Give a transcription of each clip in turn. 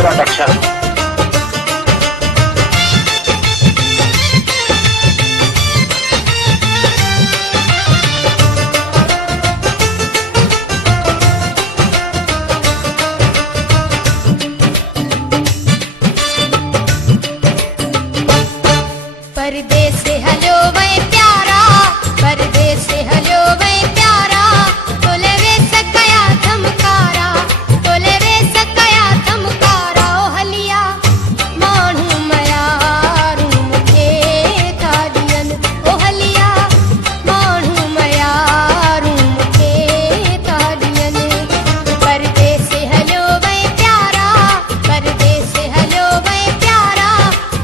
Production. परदेस से हलो वे प्यारा, परदेस से हलो वे प्यारा, तोले वे सकया धमकारा, तोले वे सकया धमकारा। ओ हलिया मानू मयारू मुखे थादियन, ओ हलिया मानू मयारू मुखे थादियन। परदेस से हलो वे प्यारा, परदेस से हलो वे प्यारा,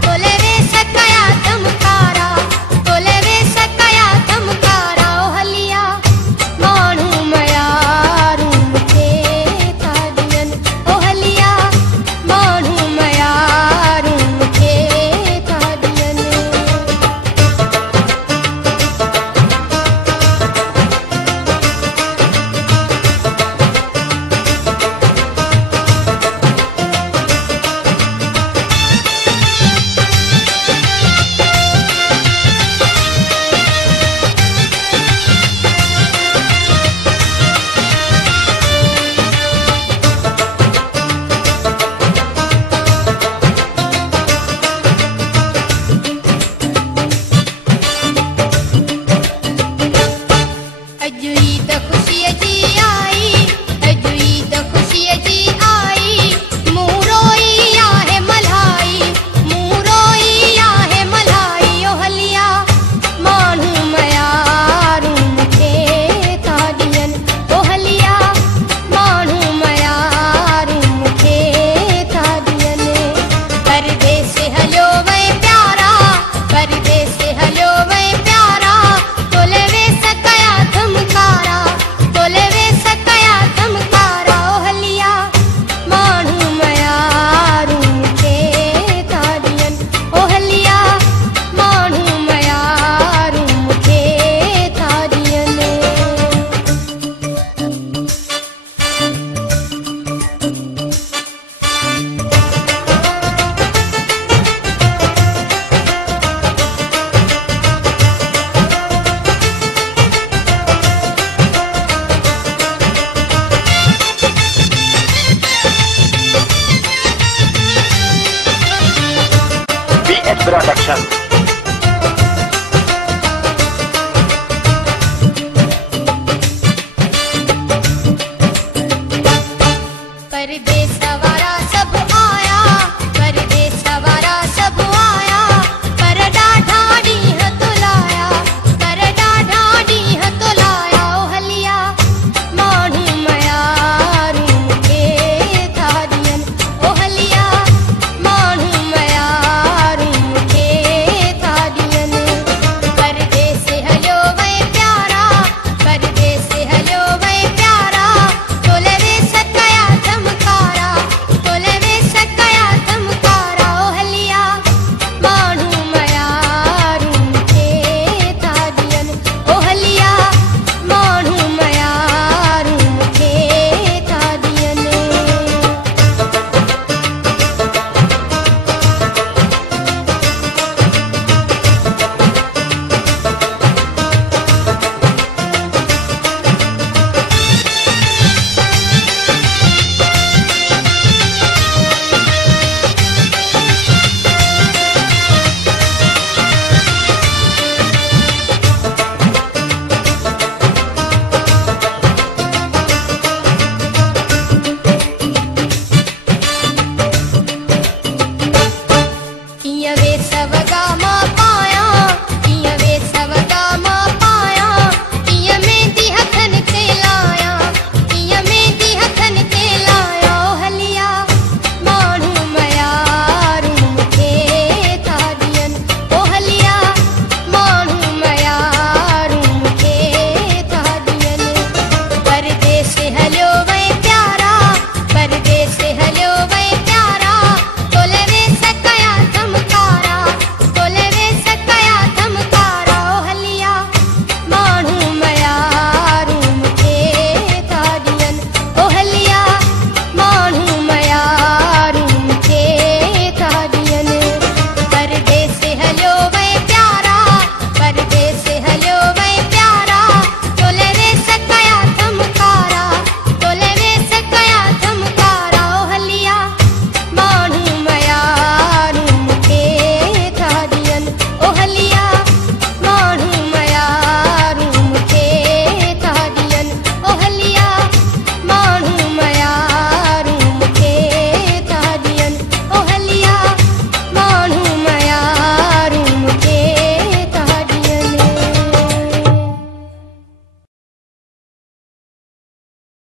तोले वे सकया धमकारा, तोले वे सकया धमकारा। ओ हलिया मानू मयारू मुखे थादियन, ओ हलिया मानू मयारू मुखे थादियन। अजुई त खुशी जी आई, अजुई त खुशी जी आई, मूरोई आहे मल्हाई, मूरोई आहे मल्हाई। ओ हलिया मानू मयारू मुखे थादियन, ओ हलिया मानू मयारू मुखे थादियन। परदेस से हलो वे प्यारा, परदेस से हलो वे प्यारा, तोले वे सकया धमकारा, तोले वे सकया धमकारा। ओ हलिया मानू मयारू मुखे थादियन, ओ हलिया मानू मयारू मुखे थादियन। BS Production.